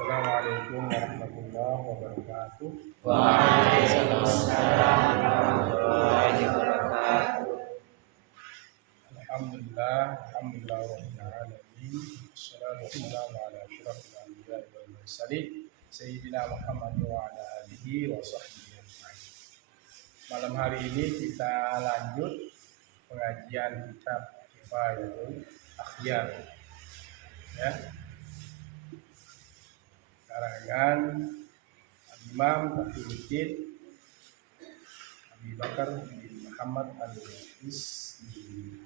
Assalamualaikum warahmatullahi wabarakatuh. Waalaikumsalam warahmatullahi wabarakatuh. Alhamdulillah rabbil alamin. Wassalatu wassalamu ala asyrafil anbiya'i wal mursalin sayyidina Muhammad wa ala alihi wa sahbihi ajma'in. Malam hari ini kita lanjut pengajian kitab Kifayatul Akhyar, ya, karangan Imam Taqiyuddin Abi Bakar bin Muhammad al-Ismi.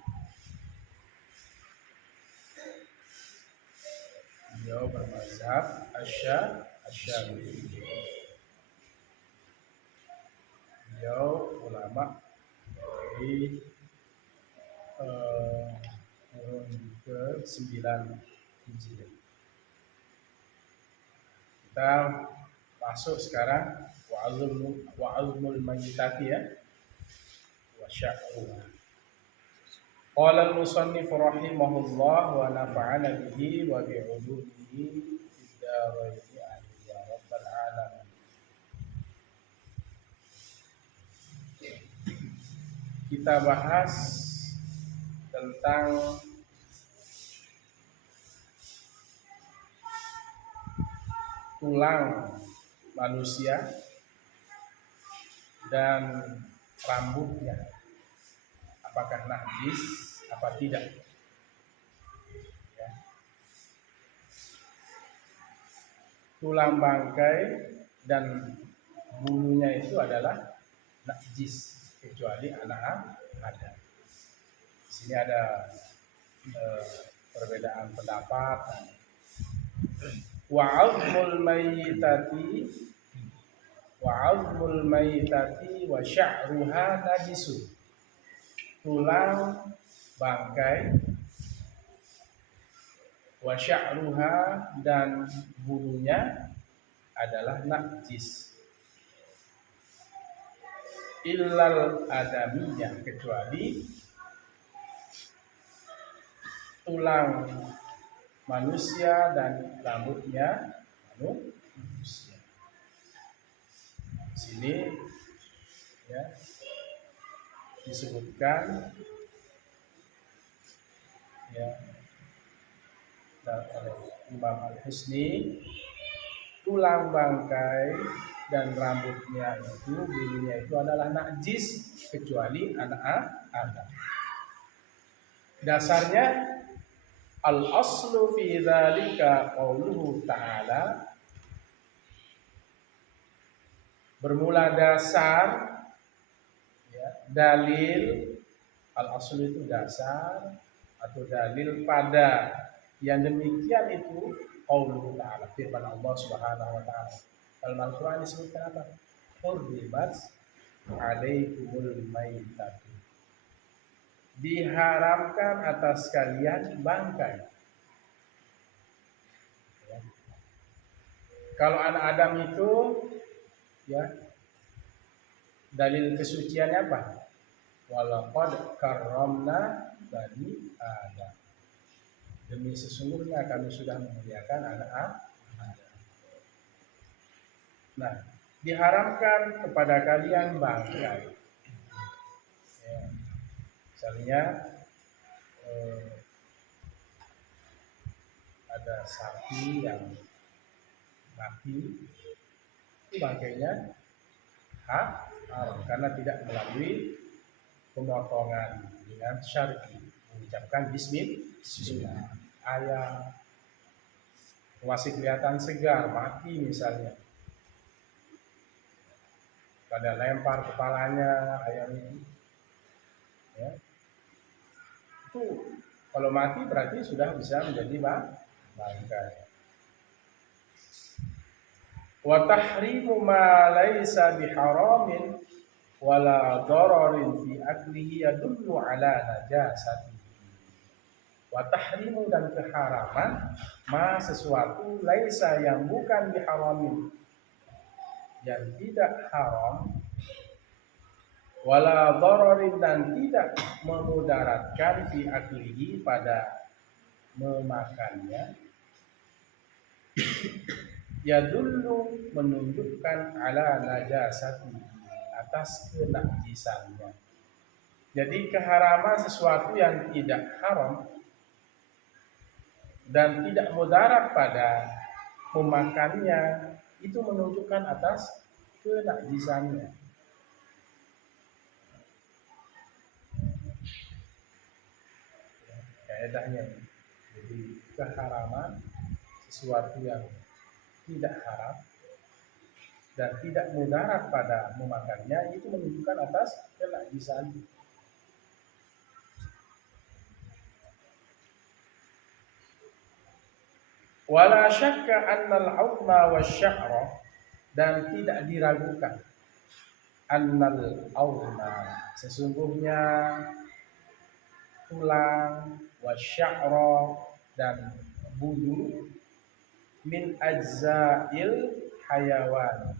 Beliau bermazhab Asy-Syafi'i. Beliau ulama dari tahun ke-9 Hijriah. Kita masuk sekarang wa'azmul mayyitati, ya, wa sya'ruha. Qala al-musannif rahimahullah wa nafa'ana bihi wa bi'ulumihi fid dharain ya rabbal alamin. Kita bahas tentang tulang manusia dan rambutnya, apakah najis apa tidak, ya. Tulang bangkai dan bulunya itu adalah najis kecuali anak ada. Di sini ada perbedaan pendapat. Wa'azmul mayyitati wa sya'ruha najisun. Tulang bangkai, wa sya'ruha, dan bulunya adalah najis. Illal adamiyah, kecuali tulang manusia dan rambutnya manusia. Di sini, ya, disebutkan, ya, oleh Imam Al-Husni, tulang bangkai dan rambutnya itu, bulunya itu adalah najis kecuali anak Adam. Dasarnya al-aslu fi dzalika qauluhu ta'ala, bermula dasar, ya, dalil. Al-aslu itu dasar atau dalil pada yang demikian itu qauluhu ta'ala, firman Allah Subhanahu wa taala. Dalam Al-Qur'an disebutkan apa? Hurrimat 'alaikumul maitatu, diharamkan atas kalian bangkai. Ya. Kalau anak Adam itu, ya, dalil kesuciannya apa? Walaqad karramna bani Adam, demi sesungguhnya kami sudah memuliakan anak Adam. Nah, diharamkan kepada kalian bangkai. Ya. Misalnya ada sapi yang mati, itu bangkainya haram karena tidak melalui pemotongan dengan syar'i, mengucapkan bismillah. Ayam masih kelihatan segar, mati misalnya, pada lempar kepalanya ayam itu, ya, itu kalau mati berarti sudah bisa menjadi bangkai. Wa tahrimu ma laisa biharamin wala dararin fi aklihi yadullu ala najasati. Wa tahrimu, dan keharaman, ma sesuatu, laisa yang bukan biharamin, yang tidak haram, wala dararin, dan tidak memudaratkan, fi aklihi, pada memakannya, yadullu menunjukkan ala najasati atas kenajisannya. Jadi keharaman sesuatu yang tidak haram dan tidak mudarat pada memakannya itu menunjukkan atas kenajisannya. Kaedahnya. Jadi keharaman sesuatu yang tidak haram dan tidak mudarat pada memakannya itu menunjukkan atas kenajisan. Wala syakka annal 'udma wasya'ra, dan tidak diragukan annal 'udma sesungguhnya tulang wasya'ra dan bulu min ajza'il hayawan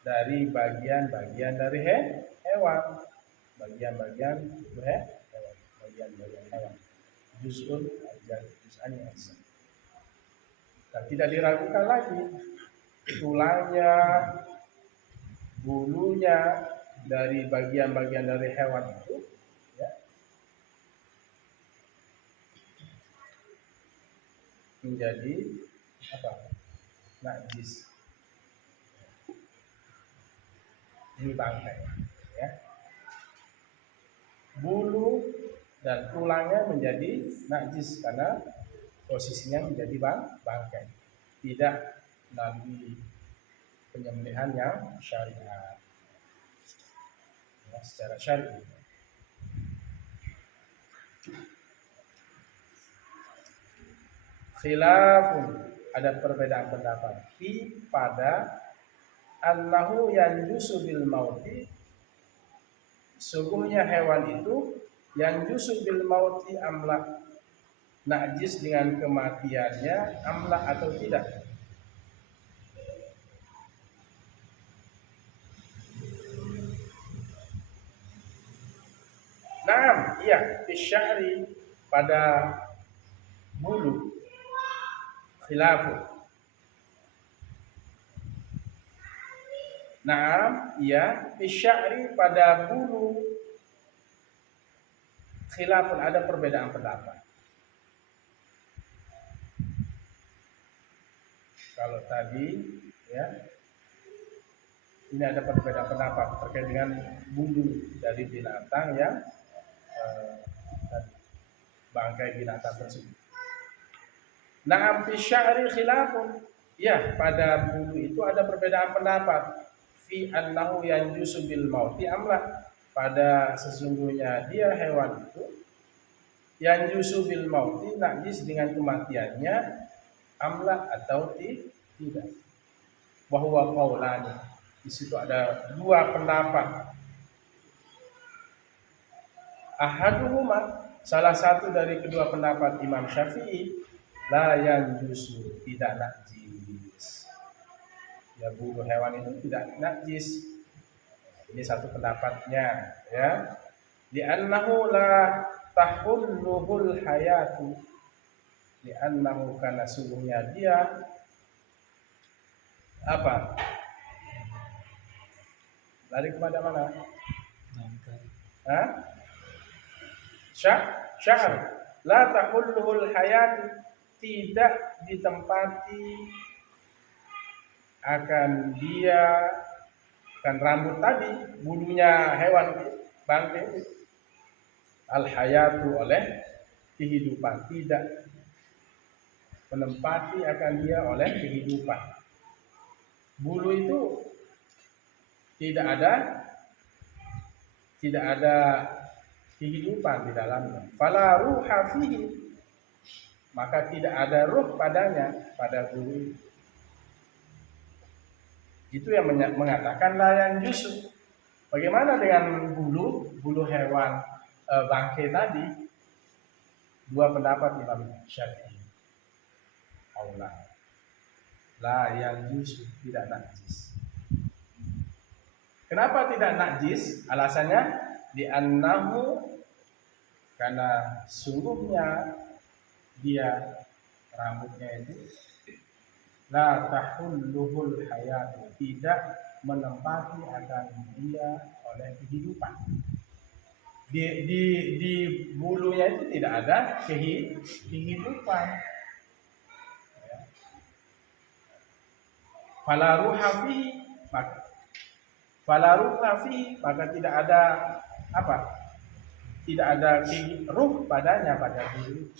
dari bagian-bagian dari hewan, bagian-bagian hewan, juz'un juz'annya ajza. Dan tidak diragukan lagi tulangnya, bulunya dari bagian-bagian dari hewan itu ya, menjadi apa? Najis. Ini bangkai ya. Bulu dan tulangnya menjadi najis karena posisinya menjadi bangkai, tidak melalui penyembelihan yang syariat ya, secara syar'i. Khilafun, ada perbedaan pendapat pada annahu yanjusu bil mauti, sungguhnya hewan itu yanjusu bil mauti amla, najis dengan kematiannya amla atau tidak. Naam, iya, bisya'ri pada bulu, khilafun. Naam, iya, bisya'ri pada bulu, khilafun, ada perbedaan pendapat. Kalau tadi ya, ini ada perbedaan pendapat terkait dengan bulu dari binatang yang bangkai binatang tersebut. Na'am fi sya'ri khilafun, ya pada bulu itu ada perbedaan pendapat. Fi annahu yanjusu bil mauti amla, pada sesungguhnya dia hewan itu yanjusu bil mauti, najis dengan kematiannya, amla atau tidak. Bahwa qaulani, di situ ada dua pendapat. Ahaduhuma, salah satu dari kedua pendapat Imam Syafi'i, la yanjusu, tidak najis. Ya bulu hewan itu tidak najis. Ini satu pendapatnya ya. Li'annahu la tahulluhul hayatu, li'annahu karena sungguhnya dia apa? Lari kepada mana? Hah? Syahr. La tahulluhul hayatu, tidak ditempati akan dia kan rambut tadi, bulunya hewan bangkai, al hayatu oleh kehidupan, tidak menempati akan dia oleh kehidupan. Bulu itu tidak ada kehidupan di dalamnya. Fala ruha fihi, maka tidak ada ruh padanya, pada bulu itu. Itu yang mengatakan layan jusuk. Bagaimana dengan bulu hewan bangkai tadi? Dua pendapat Imam Syafi'i. Allah layan jusuk, tidak najis. Kenapa tidak najis? Alasannya li'annahu, karena sungguhnya dia rambutnya itu La tahulluhul hayat, tidak menempati akan dia oleh kehidupan. Di bulunya itu tidak ada kehidupan. Fala ruha fihi, maka tidak ada apa? Tidak ada ruh padanya pada bulu.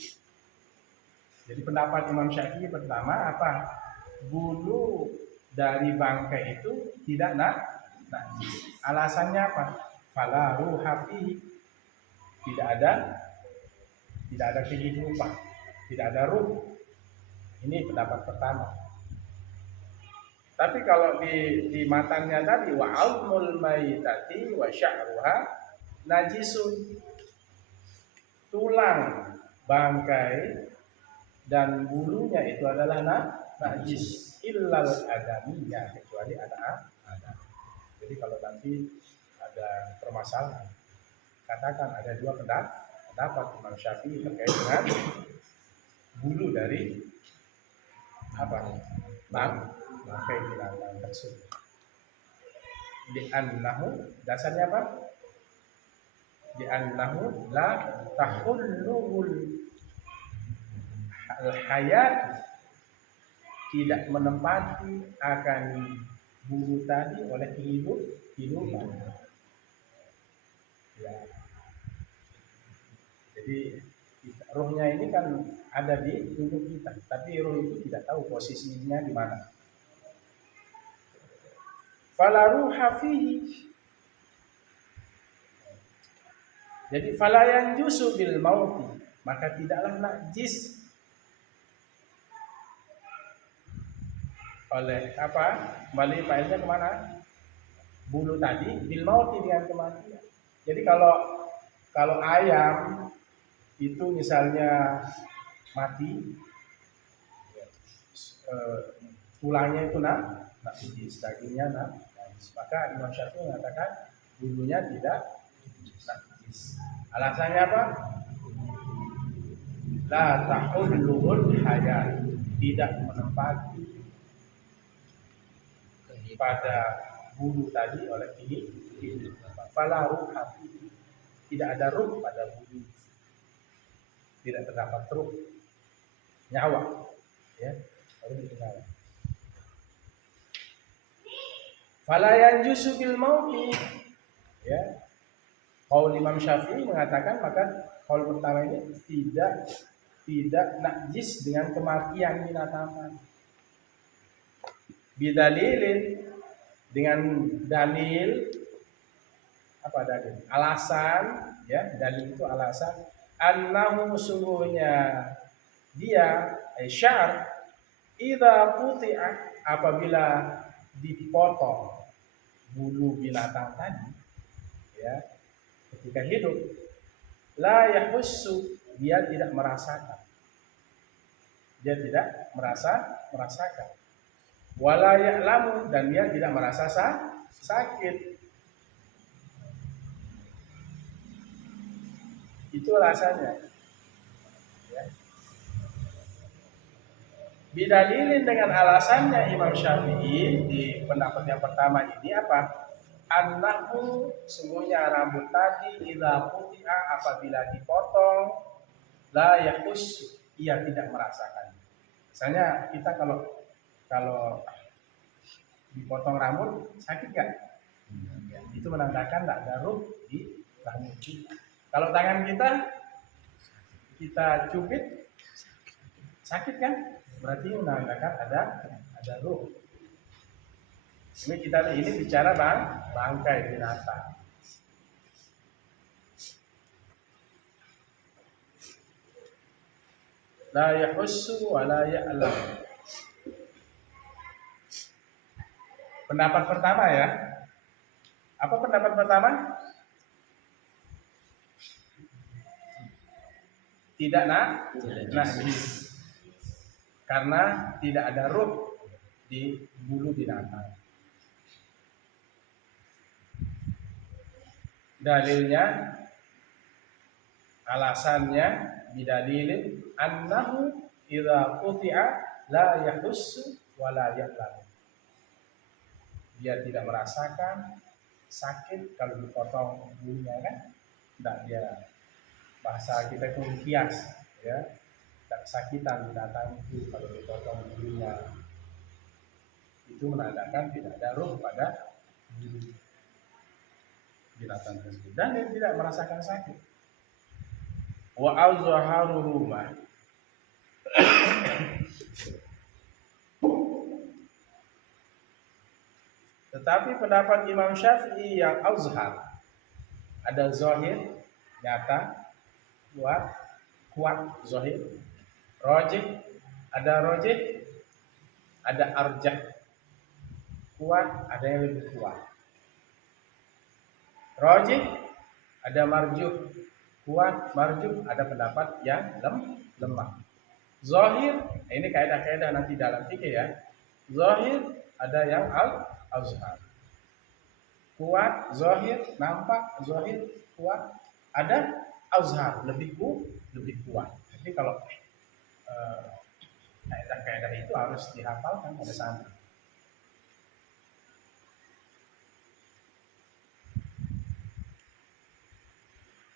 Jadi pendapat Imam Syafi'i pertama apa? Bulu dari bangkai itu tidak najis. Alasannya apa? Fala ruha fihi, tidak ada kehidupan, tidak ada ruh. Ini pendapat pertama. Tapi kalau di matanya tadi wa aumul maitati wa sya'ruha najisun, tulang bangkai dan bulunya itu adalah najis illal adamiyah, kecuali ada. Jadi kalau nanti ada permasalahan, katakan ada dua pendapat Imam Syafi'i terkait dengan bulu dari apa? Bangkai binatang tersebut. Li'annahu, dasarnya apa? Li'annahu la tahulluhul hayat, tidak menempati akan bulu tadi oleh kehidupan. Ya. Jadi rohnya ini kan ada di tubuh kita, tapi roh itu tidak tahu posisinya di mana. Fala ruha fihi. Jadi fala yanjusu bil mauti, maka tidaklah najis oleh apa? Kembali failnya kemana? Bulu tadi bil mauti, dengan kematian. Jadi kalau ayam itu misalnya mati, tulangnya itu najis, dagingnya najis, maka Imam Syafi'i mengatakan bulunya tidak najis. Alasannya apa? La tahulluhul hayat, tidak menempati pada bulu tadi oleh ini. Fala ruha, tidak ada ruh pada bulu, tidak terdapat ruh, nyawa, ya, harus nyawa. Fala yanjusu bil mauti, ya. Qaul Imam Syafi'i mengatakan maka qaul pertama ini tidak najis dengan kematian binatang. Bidalilin, dengan dalil, apa dalil? Alasan, ya, dalil itu alasan. Annahu, sungguhnya dia syar idza quti'a, apabila dipotong bulu binatang tadi, ya, ketika hidup, la yahussu, dia tidak merasakan. Dia tidak merasakan. Wala ya'lamu, dan dia tidak merasa sakit. Itu alasannya. Ya. Bidalilin, dengan alasannya Imam Syafi'i di pendapat yang pertama ini apa? Annahu, sungguhnya rambut tadi idza quti'a, apabila dipotong, la yahus, ia tidak merasakan. Misalnya kita kalau dipotong rambut sakit nggak? Ya, itu menandakan tidak ada ruh di rambut kita. Kalau tangan kita cubit sakit kan? Berarti menandakan ada ruh. Ini bicara bangkai binatang. La yahussu wa la ya'lam. Pendapat pertama, ya. Apa pendapat pertama? Tidak najis. Karena tidak ada ruh di bulu binatang. Dalilnya, alasannya bidalilin annahu idza quti'a la yahussu wala ya'lam. Dia tidak merasakan sakit kalau dipotong bulunya kan? Tidak, dia bahasa kita itu kias ya. Tak kesakitan binatang itu kalau dipotong bulunya. Itu menandakan tidak ada ruh pada binatang tersebut dan dia tidak merasakan sakit. Wa azharuhuma, tetapi pendapat Imam Syafi'i yang azhar, ada zahir nyata, kuat zahir, rajih, ada arjah, kuat, ada yang lebih kuat. Rajih, ada marjuh, kuat, marjuh, ada pendapat yang lemah. Zahir, ini kaidah-kaidah nanti dalam fikih ya. Zahir ada yang azhar. Kuat, zahir, nampak, zahir, kuat. Ada azhar, lebih kuat. Jadi kalau kaidah-kaidah itu harus dihafalkan pada santri.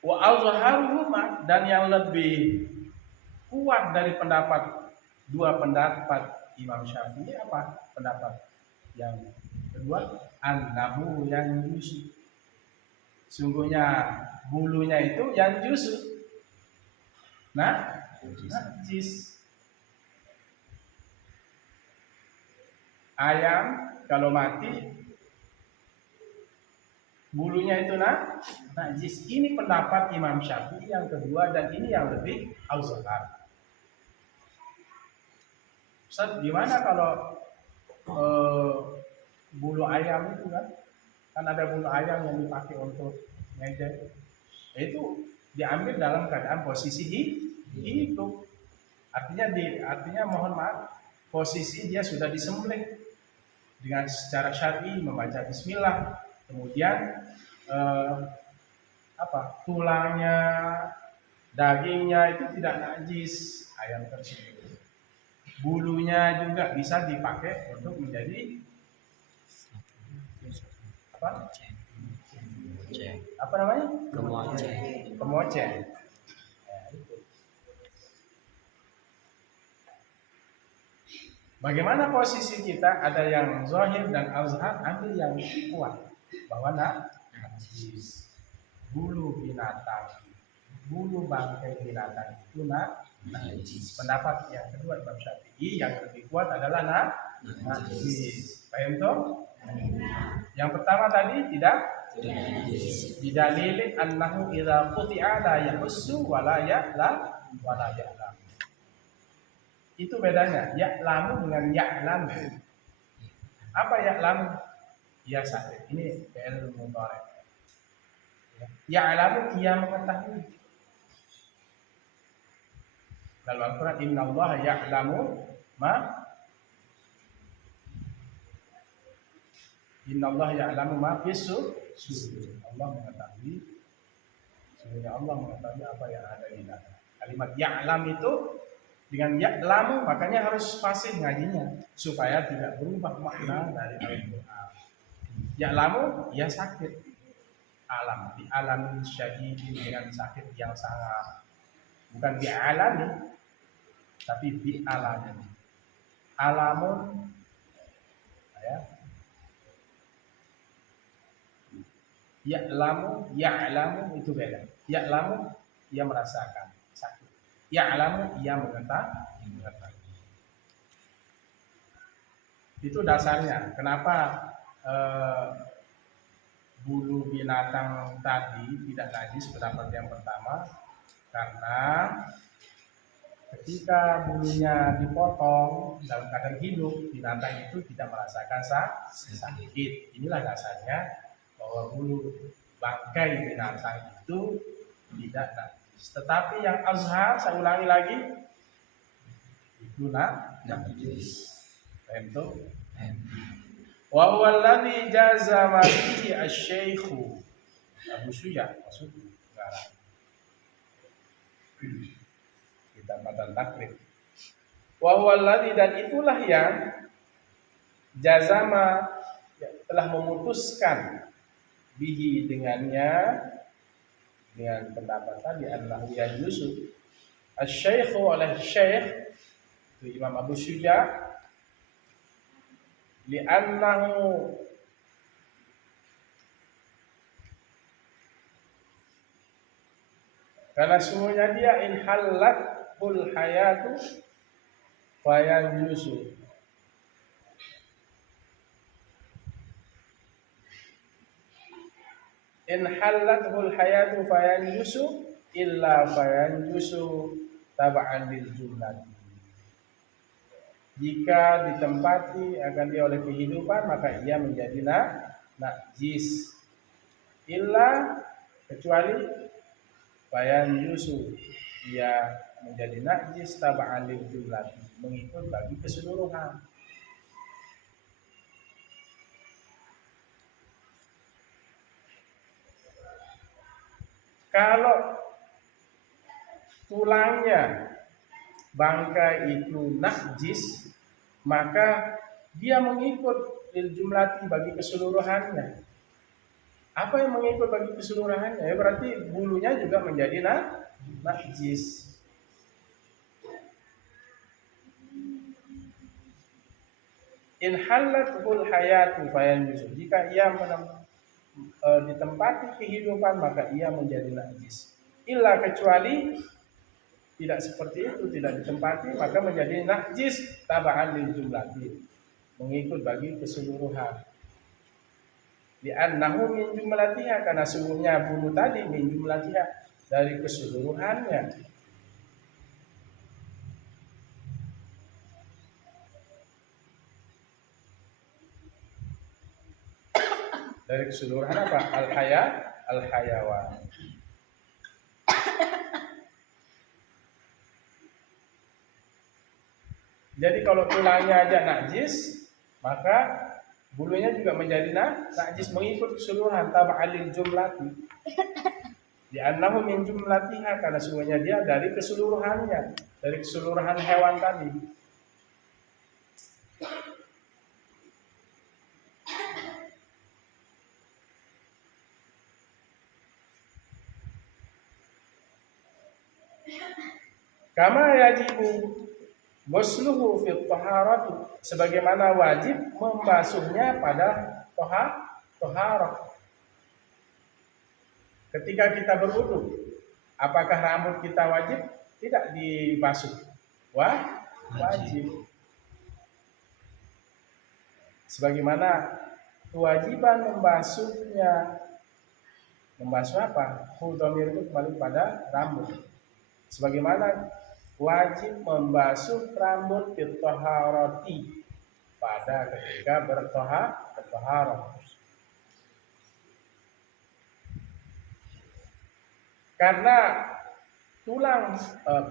Wa azharuhuma, dan yang lebih kuat dari dua pendapat Imam Syafi'i apa? Pendapat yang kedua, annahu yang yusu. Sungguhnya bulunya itu yang yusu. Najis. Ayam kalau mati bulunya itu najis. Ini pendapat Imam Syafi'i yang kedua dan ini yang lebih azhar. Ustaz, gimana kalau bulu ayam itu kan ada bulu ayam yang dipakai untuk ngejek, itu diambil dalam keadaan posisi hidup. Artinya mohon maaf, posisi dia sudah disembelih dengan secara syar'i membaca bismillah, kemudian tulangnya, dagingnya itu tidak najis ayam tersebut. Bulunya juga bisa dipakai untuk menjadi apa namanya? Kemoceng. Bagaimana posisi kita? Ada yang zahir dan azhar, ambil yang kuat bahwa najis. Bulu binatang, bulu bangkai binatang itu najis. Pendapat yang kedua Imam Syafi'i yang lebih kuat adalah najis. Paham toh? Yang pertama tadi tidak didalili annahu idza quti'a la yahussu wa la ya'lam. Itu bedanya ya'lamu dengan ya'lam. Apa ya'lam? Ya sahih. Ini fi'il mudhari'. Ya'lamu, ia mengetahui. Dalam Al-Quran, innallaha ya'lamu ma fis-sudur. Allah mengetahui, sesungguhnya Allah mengetahui apa yang ada di dalam. Kalimat ya'lam itu dengan ya'lamu, makanya harus fasih ngajinya supaya tidak berubah makna dari Al-Quran. Ya'lamu, ia sakit. Alam, di alamin syadidin, dengan sakit yang sangat. Bukan di alami, tapi di alamin. Alamun, ya. Ya'lamu itu beda. Ya'lamu, ia merasakan sakit. Ya'lamu, ia mengetahui. Itu dasarnya. Kenapa bulu binatang tadi tidak najis pendapat yang pertama? Karena ketika bulunya dipotong dalam keadaan hidup, binatang itu tidak merasakan sakit. Inilah dasarnya bahwa bulu bangkai binatang itu tidak najis. Tetapi yang azhar, saya ulangi lagi, itu najis. Tentu. Wa huwa alladhi jazama bihi asy-syaikh Abu Syuja, maksudnya sekarang kita batal takrib. Wa huwa alladhi, dan itulah yang jazama telah memutuskan bihi dengannya, dengan pendapat tadi annahu yajuzu asy-syaikh oleh syekh Imam Abu Syuja li'annahu karena semuanya dia in halatul hayatu fayanjusu in halatul hayatu fayanjusu illa fayanjusu tab'an bil jumlah. Jika ditempati akan dia oleh kehidupan maka ia menjadi najis. Illa kecuali bayan yusu ia menjadi najis tab'an lil jumlah mengikut bagi keseluruhan. Kalau tulangnya bangkai itu najis maka dia mengikut lil jumlati bagi keseluruhannya. Apa yang mengikut bagi keseluruhannya? Ya berarti bulunya juga menjadi najis. In halatul hayatu fayanjus. Jika ia ditempati kehidupan maka ia menjadi najis. Illa kecuali tidak seperti itu, tidak ditempati maka menjadi najis tab'an lil jumlati, mengikut bagi keseluruhan. Li'annahu min jumlatiha karena sungguhnya bulu tadi min jumlatiha dari keseluruhannya. Dari keseluruhan apa? Al-hayawan. Jadi kalau tulangnya aja najis, maka bulunya juga menjadi najis mengikut keseluruhan tab'alil jumlati. Li'annahu min jumlatiha karena sungguhnya dia dari keseluruhannya, dari keseluruhan hewan tadi. Kama yajibu ghusluhu fi taharati sebagaimana wajib membasuhnya pada taharah. Ketika kita berwudu, apakah rambut kita wajib tidak dibasuh? Wajib. Sebagaimana kewajiban membasuhnya. Membasuh apa? Dhamir itu kembali pada rambut. Sebagaimana wajib membasuh rambut taharati pada ketika bertaharah. Karena tulang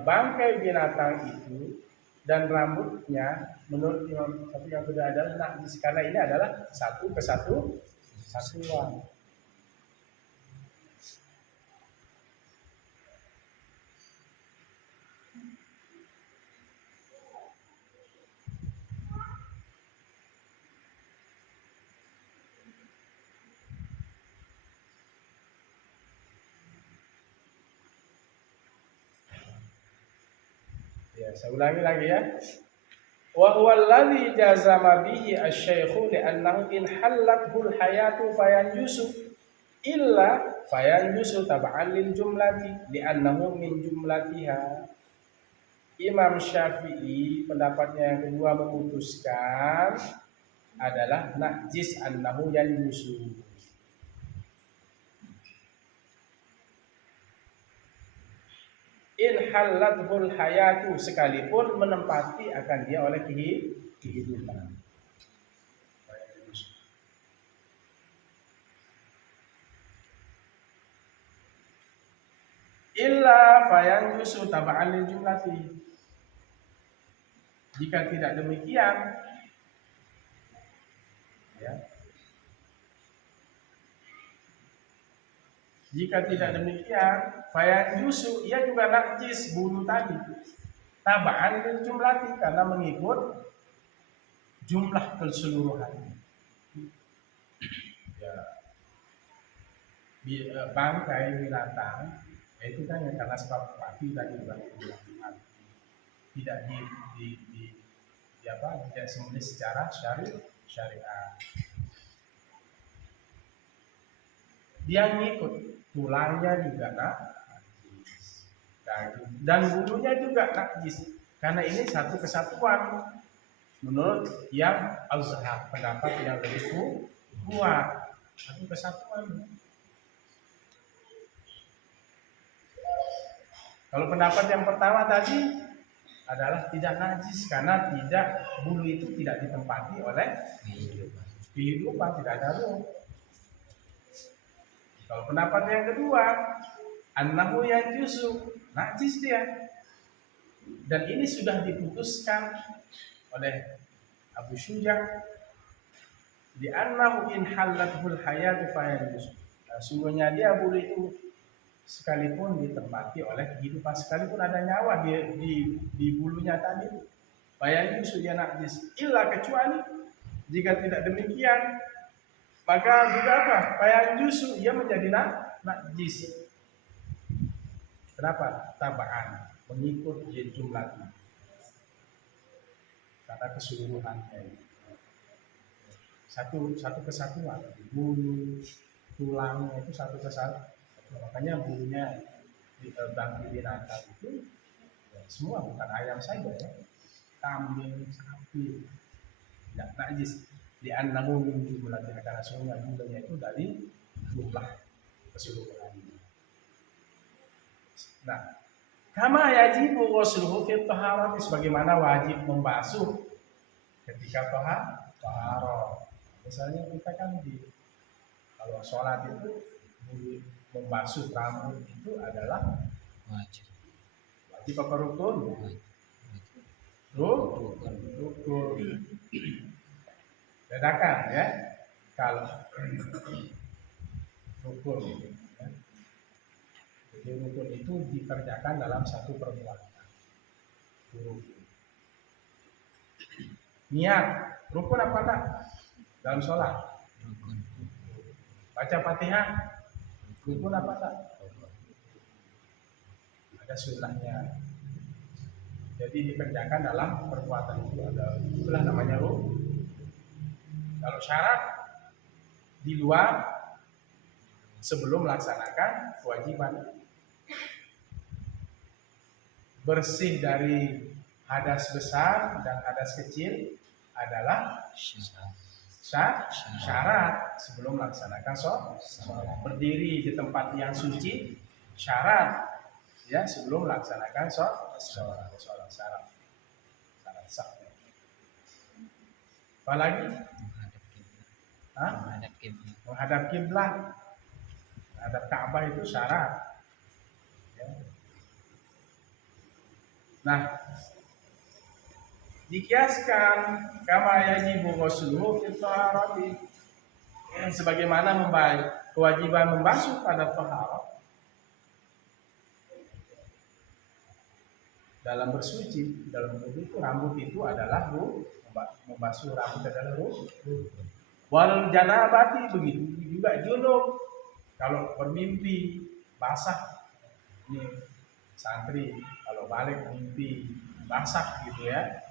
bangkai binatang itu dan rambutnya menurut Imam Syafi'i yang kedua adalah najis karena ini adalah satu kesatuan. Ya, saya ulangi lagi ya. Wa huwa alladhi jazama bihi asy-syaikhu li'annahu in halatul hayatu fayanjusu illa fayanjusu tab'an lil jumlati li'annahu min jumlatiha. Imam Syafi'i pendapatnya yang kedua memutuskan adalah najis annahu yanjusu. In halatul hayatu sekalipun menempati akan dia oleh kehidupan. Illa fayanjusu tab'an lil jumlati. Jika tidak demikian, ya. Jika tidak demikian, fayanjusu ia juga najis bulu tadi. Tab'an lil jumlati karena mengikut jumlah keseluruhan. Ya, bangkai binatang itu kan yang karena sebab mati tadi tidak tidak sembelih secara syariat. Dia ngikut tulangnya juga najis, dan bulunya juga najis, karena ini satu kesatuan menurut yang azhar, pendapat yang lebih kuat, satu kesatuan. Kalau pendapat yang pertama tadi adalah tidak najis karena bulu itu tidak ditempati oleh kehidupan, tidak ada ruh. Kalau pendapat yang kedua, annahu yajuzu, najis dia. Dan ini sudah diputuskan oleh Abu Syuja di annahu in halatul hayatu fayajuzu. Sungguhnya dia bulu itu sekalipun ditempati oleh kehidupan, sekalipun ada nyawa di bulunya tadi, fayajuzu dia najis. Illa kecuali jika tidak demikian, maka juga apa? Fayajuzu ia menjadi najis. Kenapa? Tabaan, mengikut jumlahnya, karena keseluruhannya satu kesatuan. Bulu tulangnya itu satu kesatuan. Makanya bulunya bangkai binatang itu ya, semua, bukan ayam saja ya, kambing, sapi, tidak najis. Di annahu min jumlatin, karena semuanya jumlahnya itu dari jumlah keseluruhan. Nah, kama yajibu ghusluhu fi taharati, sebagaimana wajib membasuh ketika taharah. Misalnya kita kan kalau sholat itu membasuh rambut itu adalah wajib apa rukun? Rukun. Bedakan ya, kalau rukun ya. Jadi rukun itu dikerjakan dalam satu perbuatan. Niat rukun apa enggak dalam sholat? Baca Fatihah rukun apa enggak? Ada sunnahnya. Jadi dikerjakan dalam perbuatan itu, itulah namanya rukun. Kalau syarat di luar sebelum melaksanakan kewajiban, bersih dari hadas besar dan hadas kecil adalah syarat sebelum melaksanakan sholat. Berdiri di tempat yang suci syarat ya sebelum melaksanakan sholat syarat sah. Apalagi menghadap kiblat, menghadap Ka'bah itu syarat ya. Nah, dikiaskan kama yajibu ghusluhu fi taharati, sebagaimana kewajiban membasuh pada taharah dalam bersuci, dalam wudhu itu rambut itu adalah membasuh rambut adalah wal janabati, begitu juga junub. Kalau bermimpi basah, ini santri kalau balik mimpi basah gitu ya,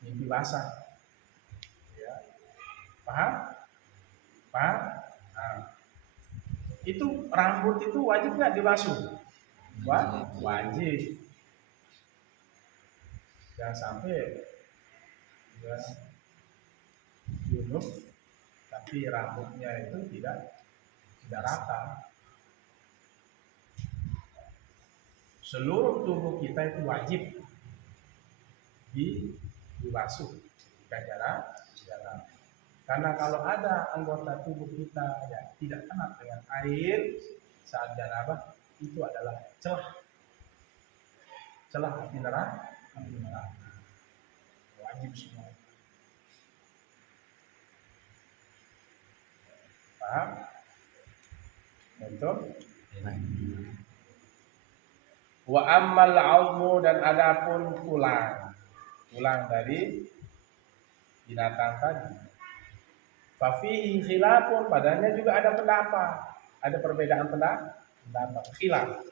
mimpi basah ya, paham? Nah, itu rambut itu wajib nggak dibasuh? Wajib. Jangan sampai ya junub tapi rambutnya itu tidak rata. Seluruh tubuh kita itu wajib dibasuh jika jarang. Karena kalau ada anggota tubuh kita yang tidak kena dengan air saat janabah, itu adalah celah api neraka. Wajib semua. Paham? Betul? Wa ammal 'azmu, dan adapun tulang dari binatang tadi. Fafihi khilafun, padanya juga ada pendapat, ada perbedaan pendapat, khilaf.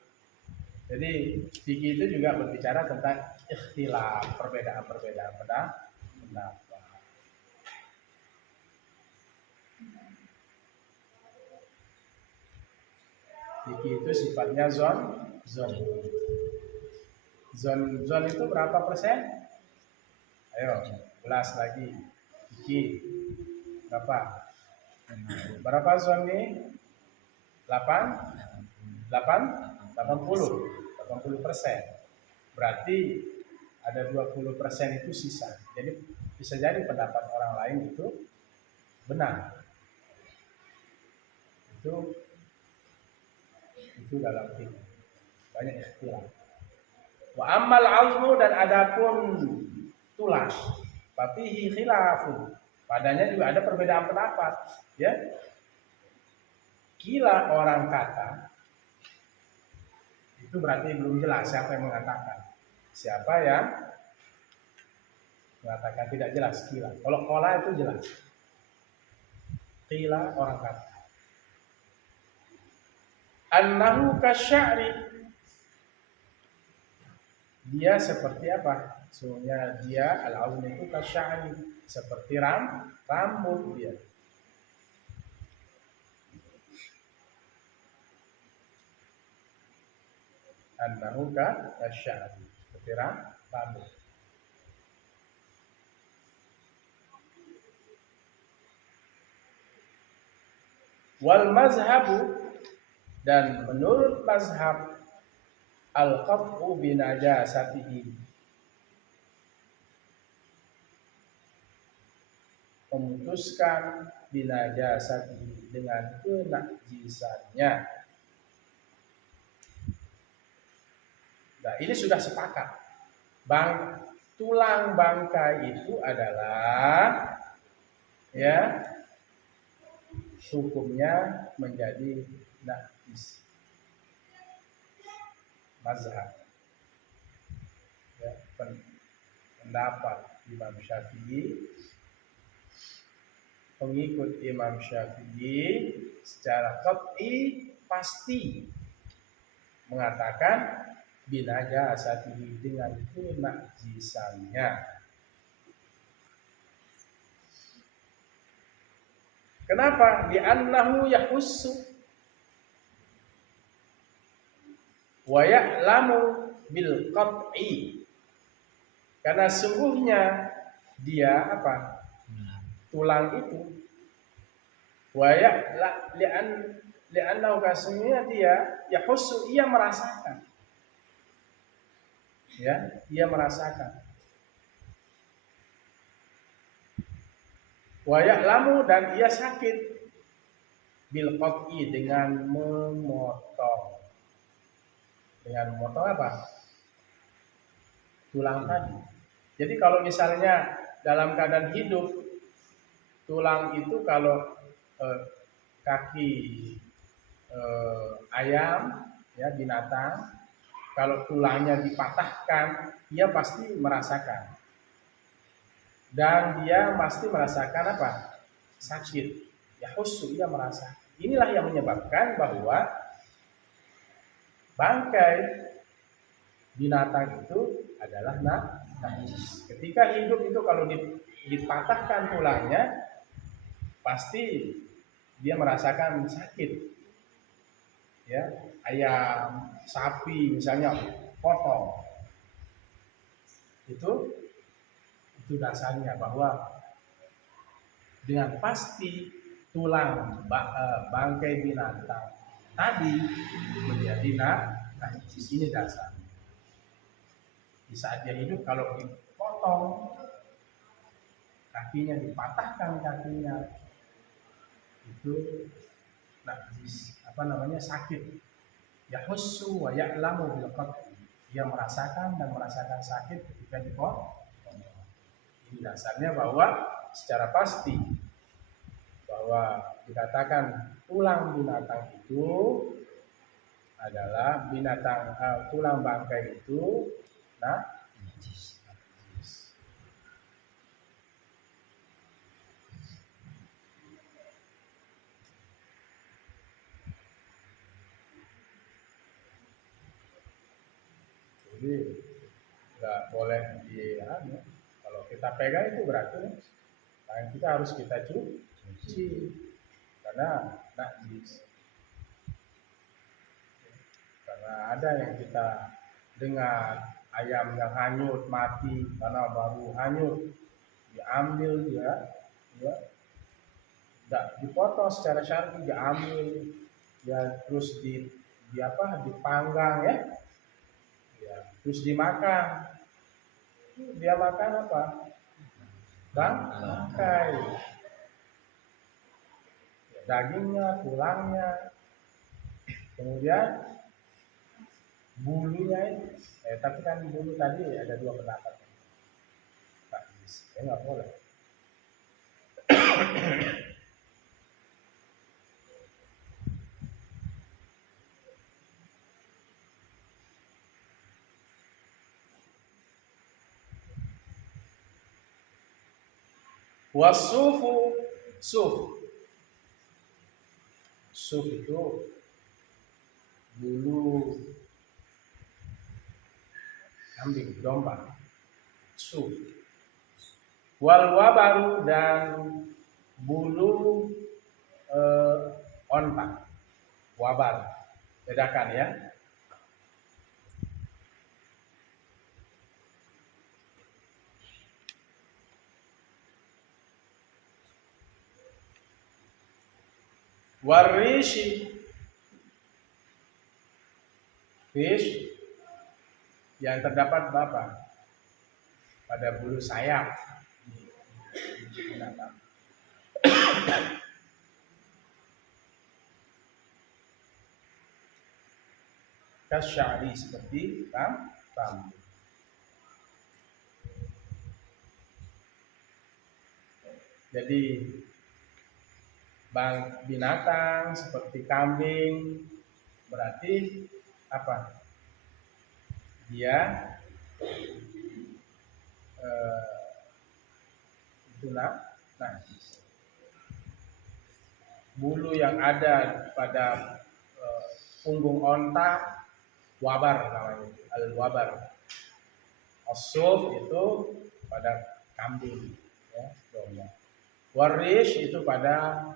Jadi fikih itu juga berbicara tentang ikhtilaf, perbedaan pendapat. Fikih itu sifatnya zon itu berapa persen? Ayo, ulas lagi. Fikih berapa zon ini? 80%. Berarti ada 20% itu sisa. Jadi bisa jadi pendapat orang lain itu benar. Itu dalam fikih. Banyak ikhtilaf. Wa ammal azmu, dan adapun tulang, fafihi khilafun, padanya juga ada perbedaan pendapat, ya. Kila orang kata, itu berarti belum jelas siapa yang mengatakan. Siapa yang mengatakan tidak jelas, kila. Kalau kola itu jelas. Kila orang kata. Annahu kasya'ri, dia seperti apa? Sebenarnya dia al-azm itu kasya'ri, seperti rambut dia. Annahu kasya'ri, seperti rambut. Wal mazhabu, dan menurut mazhab, al-qat'u binajasatihi, memutuskan binajasatihi, dengan kenajisannya. Nah, ini sudah sepakat. Tulang bangkai itu adalah, ya, hukumnya menjadi najis. Mazhab, ya, pendapat Imam Syafi'i, pengikut Imam Syafi'i secara qat'i pasti mengatakan binajasatihi, dengan kenajisannya. Kenapa? Li'annahu yahussu wa ya'lamu bil qat'i, karena sungguhnya dia apa? Tulang itu. Wa li'annahu, kasungguhnya dia yahussu, ia merasakan. Ya, ia merasakan. Wa ya'lamu, dan ia sakit, bil qat'i, dengan memotong. Dengan memotong apa? Tulang tadi. Jadi kalau misalnya dalam keadaan hidup, tulang itu kalau kaki ayam, ya, binatang, kalau tulangnya dipatahkan, ia pasti merasakan. Dan dia pasti merasakan apa? Sakit. Ya khusus dia merasa. Inilah yang menyebabkan bahwa bangkai binatang itu adalah najis. Ketika hidup itu kalau dipatahkan tulangnya, pasti dia merasakan sakit. Ya, ayam, sapi misalnya potong. Itu dasarnya, bahwa dengan pasti tulang bangkai binatang tadi menjadi najis. Ini dasarnya. Di saat dia hidup, kalau dipotong kakinya, dipatahkan kakinya, itu najis, sakit. Yahussu wa ya'lamu bil qat'i, dia merasakan sakit ketika dipotong. Ini dasarnya bahwa secara pasti bahwa dikatakan tulang binatang itu adalah tulang bangkai itu najis. Jadi nggak boleh kalau kita pegang itu berarti tangan kita harus kita cuci karena najis. Karena ada yang kita dengar ayam yang hanyut mati karena baru hanyut, diambil dia tidak dipotong secara syar'i, diambil ya terus dipanggang ya, terus dimakan. Dia makan apa? Bangkai, dagingnya, tulangnya, kemudian bulunya ini. Tapi kan bulu tadi ada dua pendapat. Nggak boleh. Wasufu, suf itu bulu kambing, domba, suf. Wal wabaru, dan bulu onta, wabar. Bedakan ya. Warishi, fish yang terdapat pada bulu sayap. Kasyari, seperti rambut. Jadi binatang seperti kambing berarti apa? Dia itu najis. Bulu yang ada pada punggung onta wabar namanya, al-wabar. As-suf itu pada kambing, ya, domba. Warish itu pada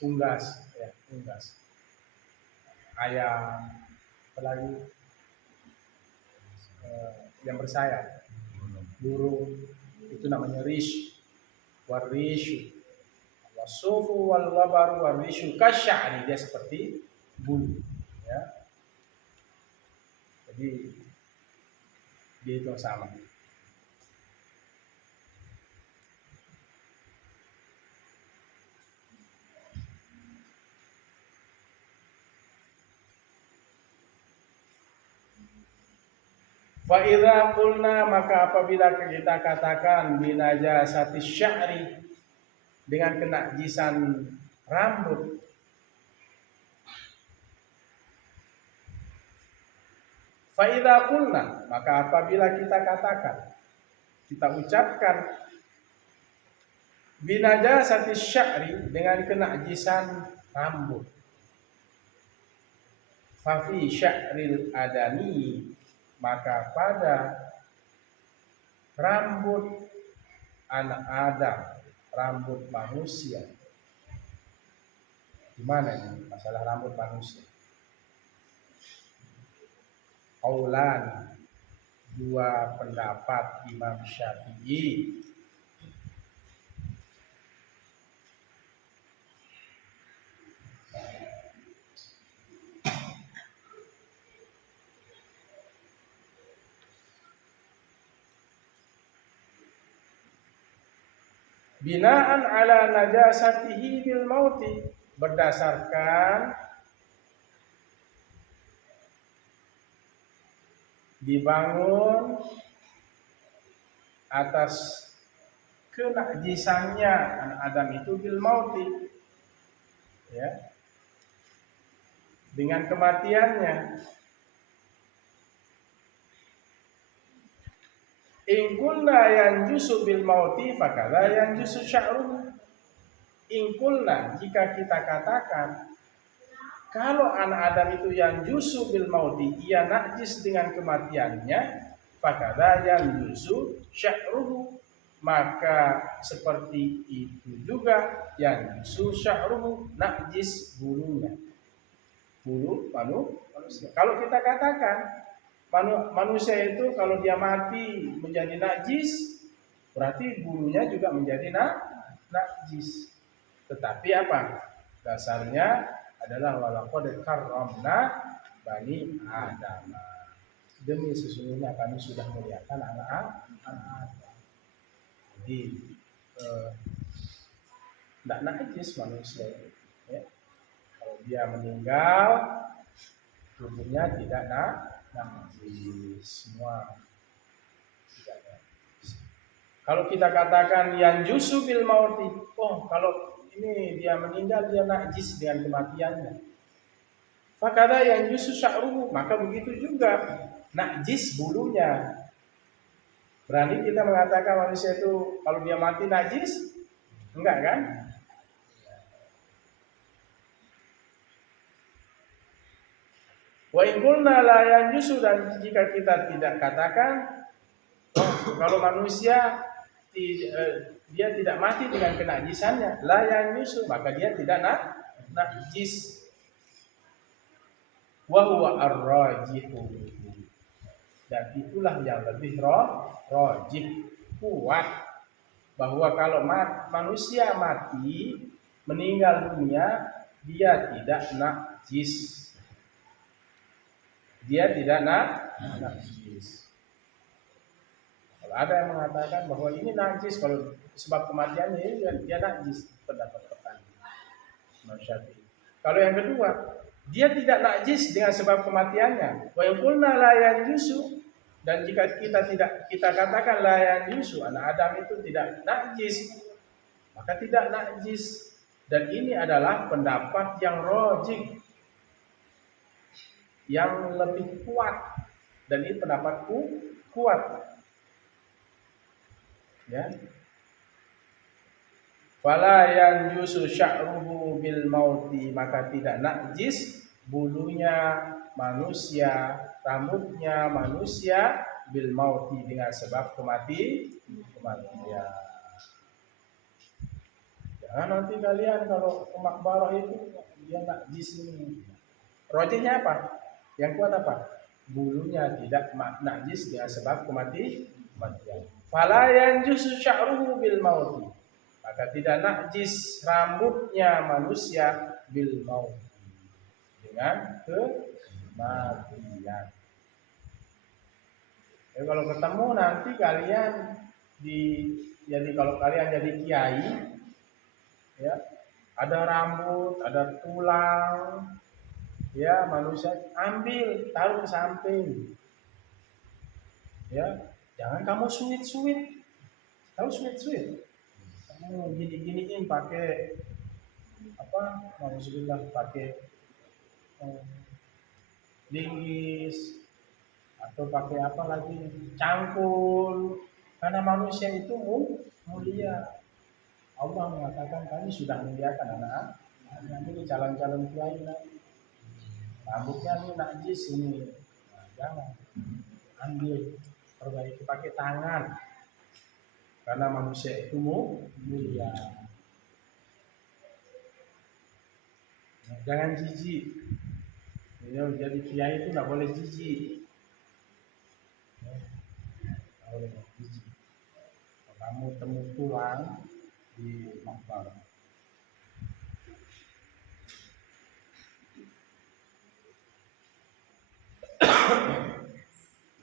unggas, ya, unggas. Ayam, apalagi yang bersayap, burung, itu namanya rish. Warishu, wasufu wal wabaru warishu kasya'ri, dia seperti bulu, ya. Jadi dia itu sama. Fa idza qulna, maka apabila kita katakan binajasati sya'ri, dengan kenajisan rambut, fa idza qulna, maka apabila kita katakan, kita ucapkan binajasati sya'ri, dengan kenajisan rambut, fa fi sya'ril adami, maka pada rambut anak Adam, rambut manusia. Gimana ini masalah rambut manusia? Qaulan, dua pendapat Imam Syafi'i. Binaan ala najasatihi bil mauti, berdasarkan dibangun atas kenajisannya anak Adam itu bil mauti, ya, dengan kematiannya. In kulna yanjusu bil mauti fakadha yanjusu sya'ruhu. In kulna, jika kita katakan Kalau anak Adam itu yang yusu bil mauti, ia najis dengan kematiannya, fakada yang yusu sya'ruhu, maka seperti itu juga yang yusu sya'ruhu, najis bulunya, bulu manusia. Kalau kita katakan manusia itu kalau dia mati menjadi najis, berarti bulunya juga menjadi najis. Tetapi apa? Dasarnya adalah walaqad karramna bani Adam. Demi sesungguhnya kami sudah muliakan anak Adam. Jadi tidak najis manusia itu. Ya. Kalau dia meninggal, tubuhnya tidak najis semua. Tidak najis. Kalau kita katakan yang yusu bil mauti, oh kalau ini dia meninggal dia najis dengan kematiannya. Fakada yang yusu sya'ruhu, maka begitu juga najis bulunya. Berani kita mengatakan manusia itu kalau dia mati najis? Enggak kan? Wa in qulna la yanjusu, dan jika kita tidak katakan kalau manusia dia tidak mati dengan kenajisannya, la yanjusu, maka dia tidak najis. Wa huwa ar-rajihu, dan itulah yang lebih rajih, kuat, bahwa kalau manusia mati meninggal dunia dia tidak najis. Dia tidak najis. Kalau ada yang mengatakan bahwa ini najis kalau sebab kematiannya dia najis, pendapat pertama Imam Syafi'i. Kalau yang kedua, dia tidak najis dengan sebab kematiannya. Wa yaqulna la yanjusu, dan jika kita katakan la yanjusu, anak Adam itu tidak najis, maka tidak najis. Dan ini adalah pendapat yang rajih, yang lebih kuat, dan ini pendapatku kuat, ya. Fala yanjusu sya'ruhu bil mauti, maka tidak najis bulunya manusia, rambutnya manusia, bil mauti, dengan sebab kematian. Jangan nanti kalian kalau ke makbarah itu dia najis ini. Rojihnya apa? Yang kuat apa? Bulunya tidak najis dengan sebab kematian. Fala yanjusu sya'ruhu bil mauti, maka tidak najis rambutnya manusia bil mauti, dengan kematian. Kalau ketemu nanti kalian jadi kalau kalian jadi kiai, ya, ada rambut, ada tulang, ya, manusia ambil, taruh ke samping. Ya, jangan kamu suit-suit. Tahu suit-suit? Kamu gini-giniin pakai apa? Alhamdulillah pakai linggis atau pakai apa lagi? Cangkul. Karena manusia itu mulia. Allah mengatakan kami sudah muliakan anak. Ini calon-calon kiai nanti. Rambutnya ini najis ini, nah, jangan ambil, perbaiki pakai tangan, karena manusia itu mulia. Nah, jangan jijik. Jadi kiai itu nggak boleh jijik. Nggak boleh jijik. Kalau kamu temu tulang di makbar,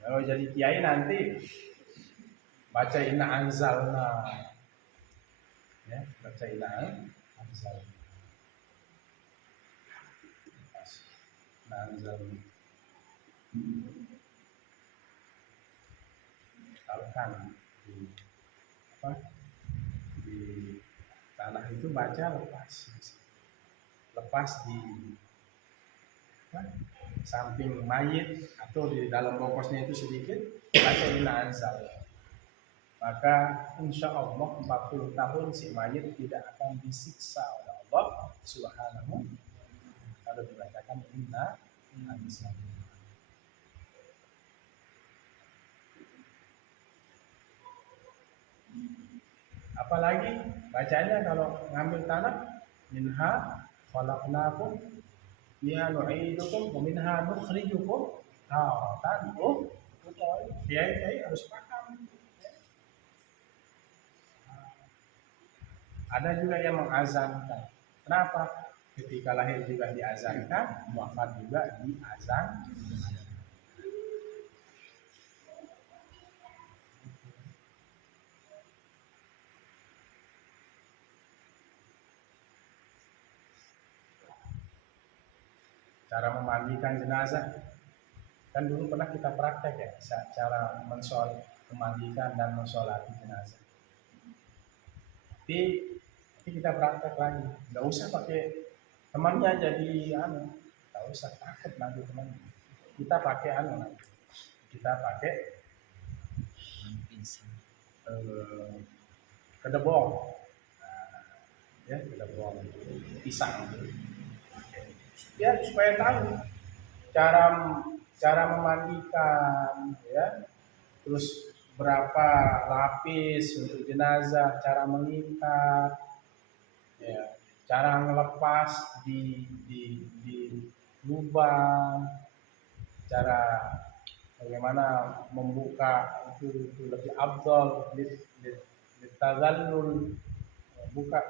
kalau jadi kiai nanti baca inna anzalna, ya, baca inna anzalna, taruhkan di tanah itu, baca lepas di samping mayit atau di dalam bokosnya itu sedikit, baca inna anzalna. Maka insya Allah 40 tahun si mayit tidak akan disiksa oleh Allah Subhanahu kalau dibacakan inna anzalna. Apalagi bacanya kalau ngambil tanah, minha khalaqnakum fiha nu'idukum wa minha nukhrijukum taratan ukhra. Kiai harus paham. Ada juga yang mengazankan. Kenapa? Ketika lahir juga diazankan, wafat juga diazan. Cara memandikan jenazah, kan dulu pernah kita praktek ya, cara memandikan dan mensolati jenazah. Tapi kita praktek lagi, nggak usah pakai temannya jadi nggak usah takut nanti temannya. Kita pakai nanti. Kita pakai kedebong, ya kedebong, pisang. Ya supaya tahu cara memandikan, ya, terus berapa lapis untuk jenazah, cara mengikat, ya, cara ngelepas di lubang, cara bagaimana membuka itu lebih afdal, ditazallul, buka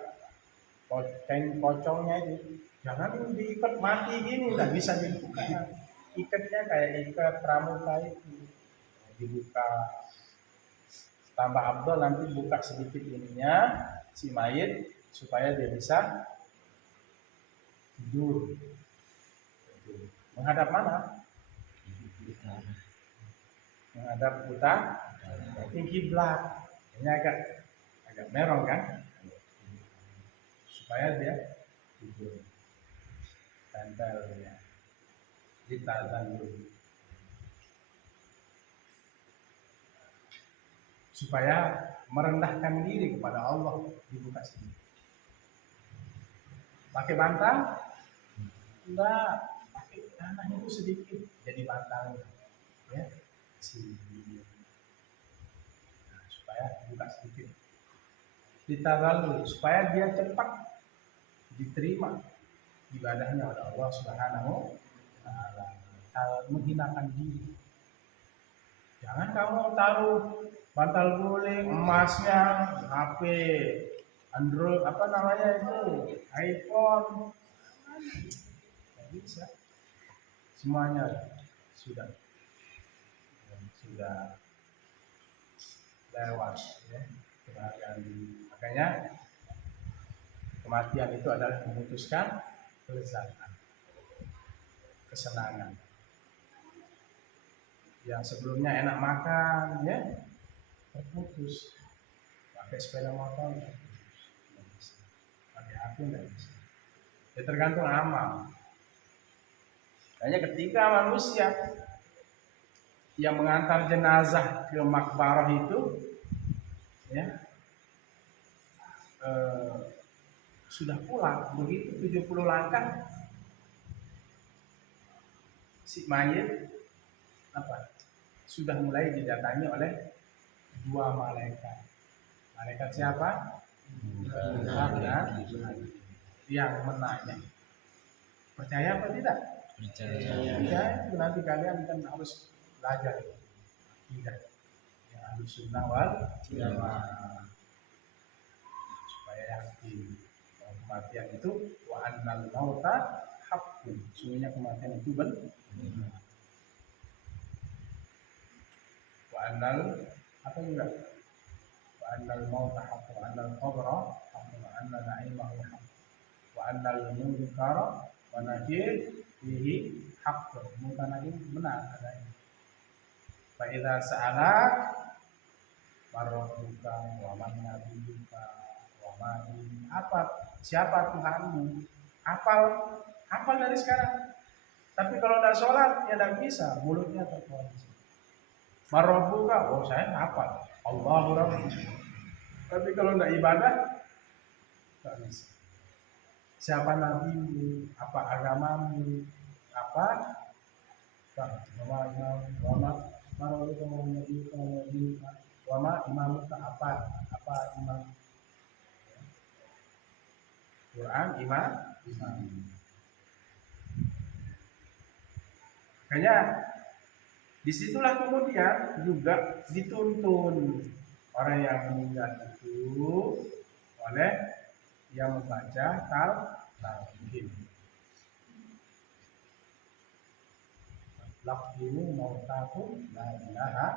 kain pocongnya itu. Jangan diikat mati gini, nggak bisa dibuka. Ikatnya kayak ikat pramuka itu, dibuka. Tambah abdul nanti buka sedikit ininya si mayit supaya dia bisa tidur. Menghadap mana? Menghadap utara. Berarti kiblat. Ini agak merong kan? Supaya dia tidur. Tempelnya ditatan dulu supaya merendahkan diri kepada Allah, dibuka sini. Pakai bantal? Enggak, pakai tanah itu sedikit jadi bantal, ya sini. Nah, supaya buka sedikit. Ditatan dulu supaya dia cepat diterima ibadahnya oleh Allah Subhanahu wa Ta'ala. Menghinakan diri. Jangan kamu taruh bantal guling, emasnya, HP, Android, apa namanya itu, iPhone, nggak bisa. Semuanya sudah lewat, ya. Makanya kematian itu adalah memutuskan kelezatan, kesenangan. Yang sebelumnya enak makan, ya terputus. Pakai sepeda motor, nggak bisa. Pakai HP nggak bisa. Ya tergantung amal. Hanya ketika manusia yang mengantar jenazah ke makbarah itu, ya sudah pulang, begitu 70 langkah si mayit sudah mulai didatangi oleh dua malaikat. Malaikat siapa? Yang menanya. Percaya apa tidak? Percaya. Itu nanti kalian kan harus belajar akidah yang Ahlussunnah wal Jamaah supaya yakin bahwa kematian itu wa annal mauta haqqun. Sungguhnya kematian itu benar. Wa annal apa juga? Wa annal mauta haqqun, wa annal qabra haqqun, wa annal na'imahu haqqun, wa annal munkara wa nakir fihi haqqun. Munkar nakir benar adanya. Fa idza sa'alak marabbuka wa man nabiyuka wa ma siapa Tuhanmu? Hafal dari sekarang. Tapi kalau tidak sholat ya tidak bisa, mulutnya terkunci. Marabbuka, saya hafal. Allahu Rabbi. Tapi kalau tidak ibadah, tidak bisa. siapa nabimu, apa agamamu, apa imamuka, apa imam Quran, imam. Makanya disitulah kemudian juga dituntun orang yang meninggal itu oleh yang membaca talqin. Laqinu mautakum la ilaha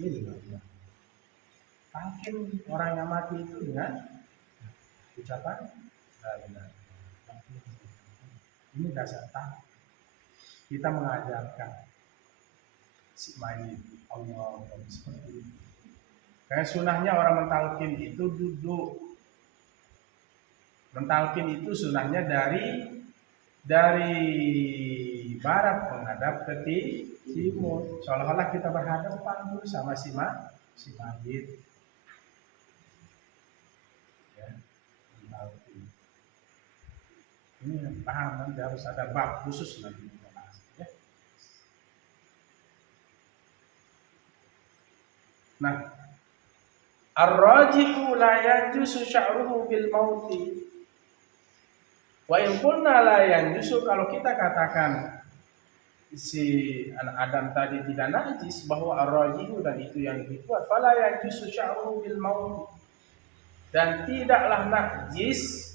illallah. Talqin orang yang mati itu dengan ucapan la ilaha illallah. Ini dasar talqin. Kita mengajarkan si mayit Allah seperti itu. Kayak sunahnya orang mentalkin itu duduk. Mentalkin itu sunahnya dari barat menghadap ke timur. Seolah-olah kita berhadapan dulu sama si mayit. Ya, mentalkin. Ini paham, nanti harus ada bab khusus nanti. Nah, ar-rajihu la yanjusu sya'ruhu bil mauti. Wa in qulna la yanjusu, kalau kita katakan si anak Adam tadi tidak najis, bahwa ar-rajihu dan itu yang lebih kuat, fala yanjusu sya'ruhu bil mauti. Dan tidaklah najis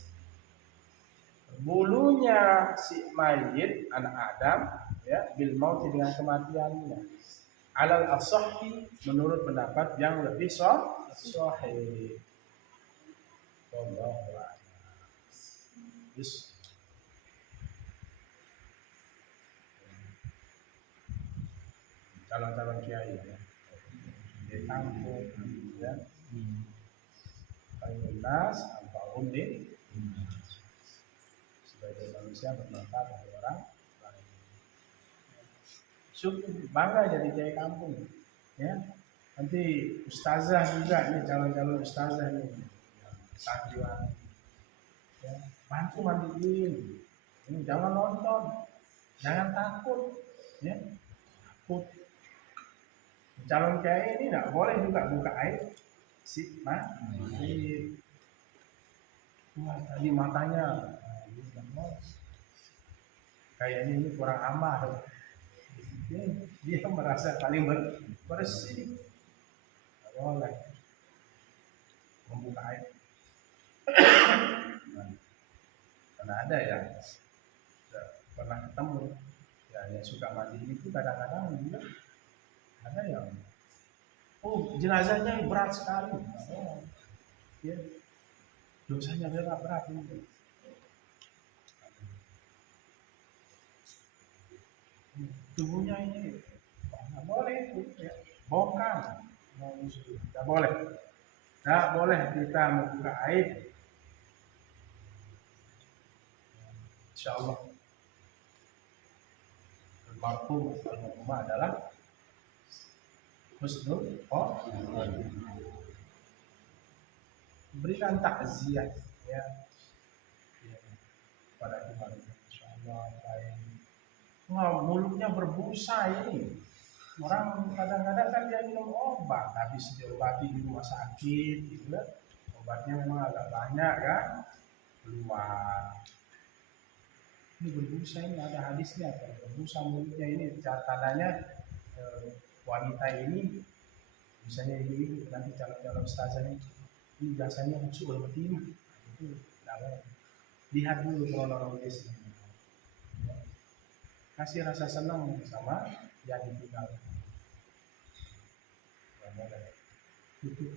bulunya si mayit anak Adam ya bil mauti, dengan kematiannya. Alal as-sahhi, menurut pendapat yang lebih sahih. Wallahu a'lam. Calon-calon kiai ya. Di kampung ya. Khairun nas anfa'uhum lin, sebagai manusia bermanfaat bagi orang lain. Bangga jadi kiai kampung ya. Nanti ustazah juga nih, calon-calon ustazah nih, santriwan ya, bantu mandiin ini, jangan nonton, jangan takut ya, takut. Calon kiai ini nggak boleh juga buka air si mayit. Wah, tadi matanya kayaknya ini kurang amal. Dia merasa paling bersih, nggak boleh membuka air. Karena ada yang pernah ketemu ya, yang suka mandi itu kadang-kadang juga ada yang jenazahnya berat sekali, ya, dosanya berat ini. Tubuhnya ini nggak boleh ya, bongkar, nggak boleh kita membuka aib. Insyaallah almarhum almarhumah adalah husnul khotimah. Berikan takziah ya pada keluarga, insyaallah baik. Wah, mulutnya berbusa ini. Orang kadang-kadang kan dia minum obat, habis diobati di rumah sakit, gitu kan. Obatnya memang agak banyak kan, keluar. Ini berbusa, ini ada hadisnya, berbusa mulutnya ini. Tandanya wanita ini, misalnya ibu-ibu nanti calon-calon ustazah ini biasanya musuh berbetina. Itu tidak. Lihat dulu kronologisnya. Kasih rasa senang sama yang ditinggal. Tutup.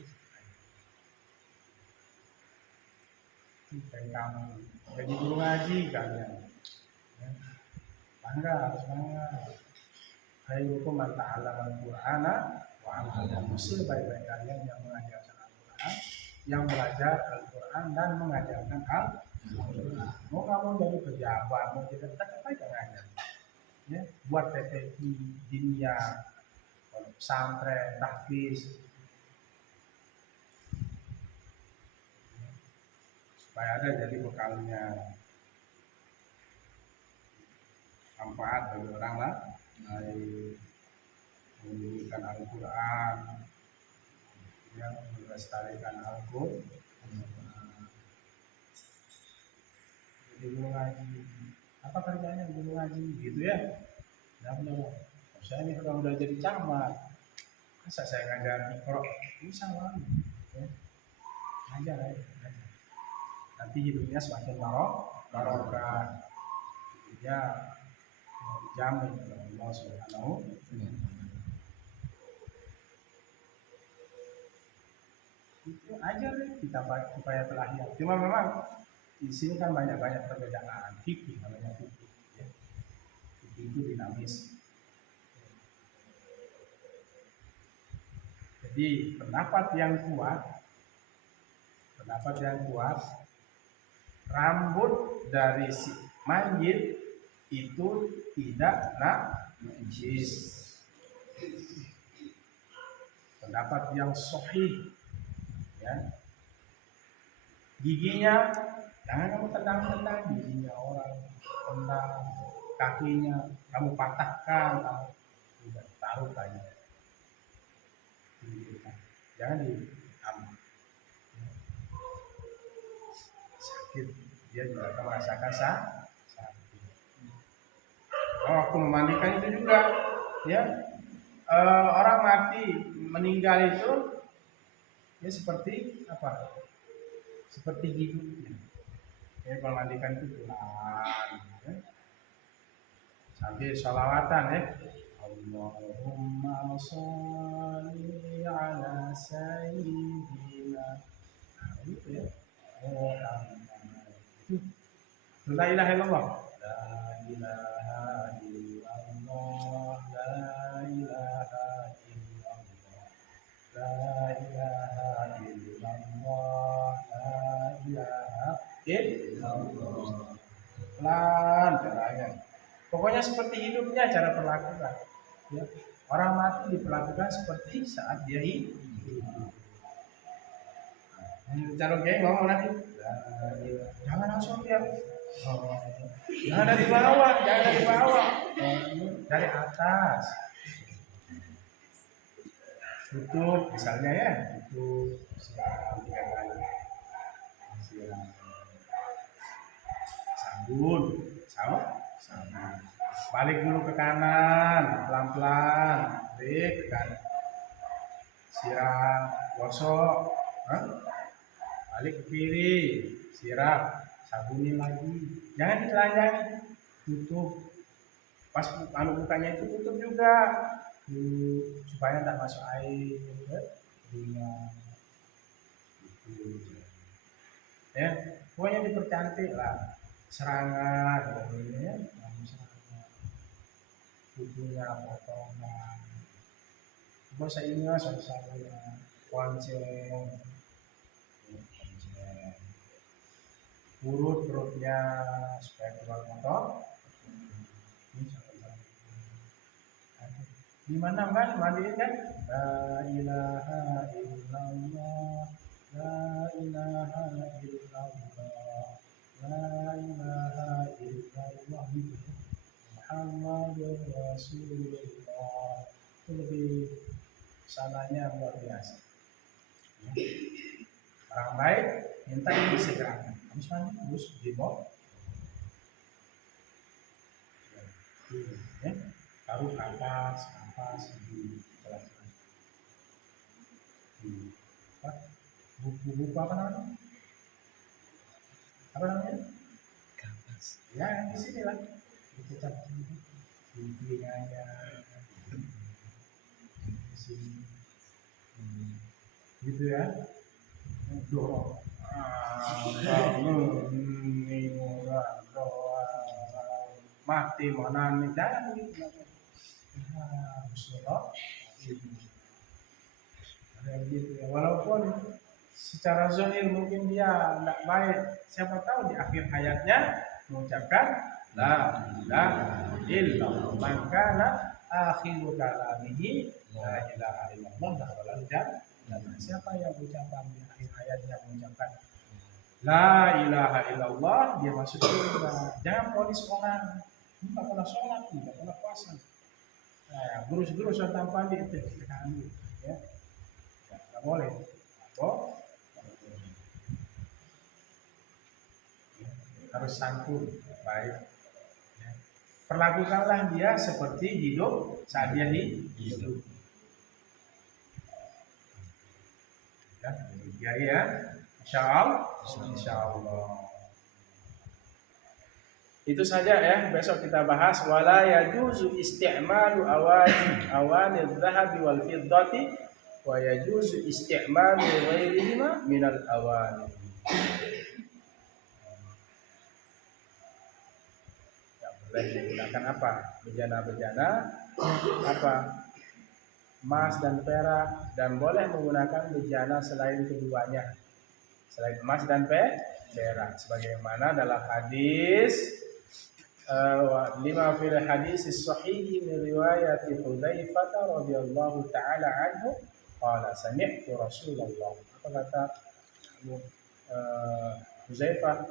Kayak kamu jadi guru ngaji kalian. Bangga, harus bangga. Khairukum man ta'allama al-Qur'ana wa 'allamahu. Sebaik-baik kalian yang mengajarkan Al-Qur'an, yang belajar Al-Qur'an dan mengajarkan Al-Qur'an. Mau kamu jadi pejabat, mau jadi tetap aja ngajar. Ya, buat PPI, dunia, pesantren, tahfiz, supaya ada jadi bekalnya. manfaat bagi orang lain, menunjukkan Al-Quran, yang melestarikan Al-Quran. Jadi guru ngaji, apa kerjanya guru ngaji gitu ya? Saya ini kalau udah jadi camat, masa saya ngajar mikro, bisa lah, ya. Ngajar ya, ngajar. Nanti hidupnya semakin barokah, ya, dijamin oleh Allah Subhanahu wa Ta'ala. Itu aja deh kita supaya terakhir. Cuma memang di sini kan banyak perbedaan fikih, namanya fikih. Ya. Fikih itu dinamis. Jadi pendapat yang kuat, rambut dari si mayit itu tidak najis. Pendapat yang sahih, ya. Giginya jangan kamu tendang giginya orang, tendang kakinya, kamu patahkan, kamu tidak taruh kayak. Jangan sakit, dia juga akan merasakan sakit. Waktu memandikan itu juga, ya, orang mati meninggal itu ya seperti apa? Seperti hidupnya. Ya, kalau mandikan itu pelan, ya. Sambil sholawatan ya. Allahumma sholli ala sayyidina. Nah, gitu ya. La ilaha illallah. La ilaha illallah. La ilaha illallah. La ilaha illallah. La ilaha illallah. Pelan caranya. Pokoknya seperti hidupnya cara perlakukan. Ya. Orang mati diperlakukan seperti saat dia hidup. Cara kayak ngomong nanti, jangan langsung dia, jangan dari bawah, dari atas. Tutup, misalnya ya, tutup siram 3 kali, siram, sabun, balik dulu ke kanan, pelan-pelan, balik ke kanan, siram, gosok, balik ke kiri, siram, sabunin lagi, jangan ditelanjangi, tutup, pas bukanya itu tutup juga, supaya tidak masuk air, ya, pokoknya dipercantik lah, serangan, ya, tubuhnya potongan, bahasa Inggris soalnya, konceng, urut perutnya supaya keluar motor. Di mana kan mandiin kan? La ilaha illallah, la ilaha illallah, la ilaha illallah, Muhammadur Rasulullah. Itu lebih sananya luar biasa. Orang baik minta ini segerakan. Habis mandi terus dibawa. Ya, taruh ke atas di kelas. Buku apa namanya? Apa namanya? Kapas. Ya, di sini lah. Dicat di telinganya. Di sini. Gitu ya. Dorong. Mati mana nih jangan gitu. Walaupun secara zahir mungkin dia tidak baik, siapa tahu di akhir hayatnya mengucapkan la ilaha illallah, maka akhiru kalamihi la ilaha illallah dakhalal jannah. Siapa yang ucapan di akhir hayatnya mengucapkan la ilaha illallah, dia masuk surga. Jangan ponis orang, nggak pernah sholat, nggak pernah puasa. Nah, gerus-gerus atau pandai itu, ya, nggak boleh. Oh, harus santun, baik. Perlakukanlah dia seperti hidup saat dia hidup. Ya, insya Allah. Itu saja ya, besok kita bahas wala yajuzu isti'malu awani dhahabi wal fiddati wa yajuzu isti'malu ghairihima minal awani. Ya, boleh menggunakan apa? Bejana-bejana apa? Emas dan perak, dan boleh menggunakan bejana selain keduanya. Selain emas dan perak, sebagaimana dalam hadis lima fil hadis sahih min riwayat Hudzaifah radhiyallahu taala anhu qala sami'tu Rasulullah. Apa kata Hudzaifah?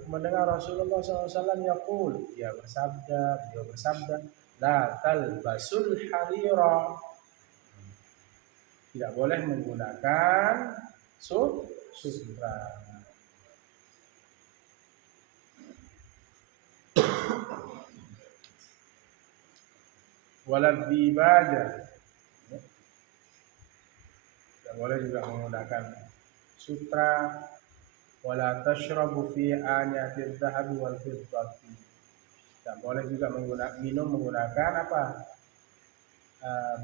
Aku mendengar Rasulullah SAW yaqul, beliau bersabda, la talbasul harira. Tidak boleh menggunakan sutra. Walad dibaja, tidak boleh juga menggunakan sutra. Wala tashrabu fi aniyatil dhahabi wal fiddati, tidak boleh juga minum menggunakan apa?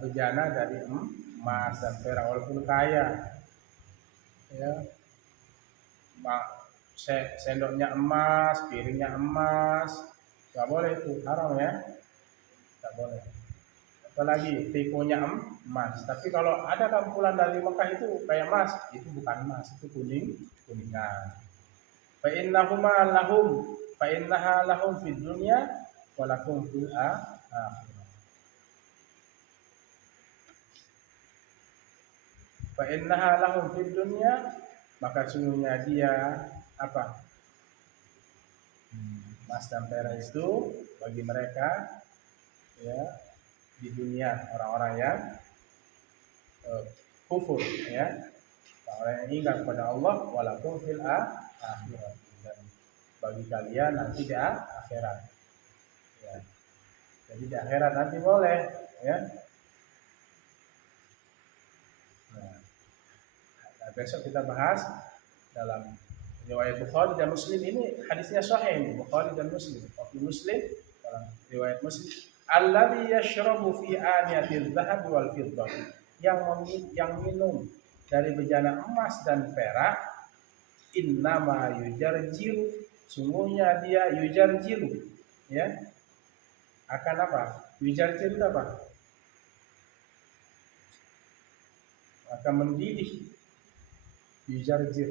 Bejana dari emas dan perak, walaupun kaya, ya, sendoknya emas, piringnya emas, nggak boleh, itu haram ya, nggak boleh. Apalagi tipunya emas. Tapi kalau ada kampulan dari Mekah itu kayak emas, itu bukan emas, itu kuningan. Fa innaha lahum fid dunya wa lakum fil akhirah. Fa innaha lahum fid dunya, maka sungguhnya dia apa? Emas dan perak itu bagi mereka, ya, di dunia, orang-orang yang kufur, ya, orang yang ingat kepada Allah, walakum fil akhirat, dan bagi kalian nanti di akhirat, ya. Jadi di akhirat nanti boleh, ya. Nah, besok kita bahas dalam riwayat Bukhari dan Muslim. Ini hadisnya sahih, Bukhari dan Muslim. Muslim dalam riwayat Muslim, alladzi yashrabu fi aniyatil dhahab wal fiddah, yang minum dari bejana emas dan perak, innama yujarjiru, sungguhnya dia yujarjiru, ya, akan apa? Yujarjiru itu apa? Akan mendidih. Yujarjir,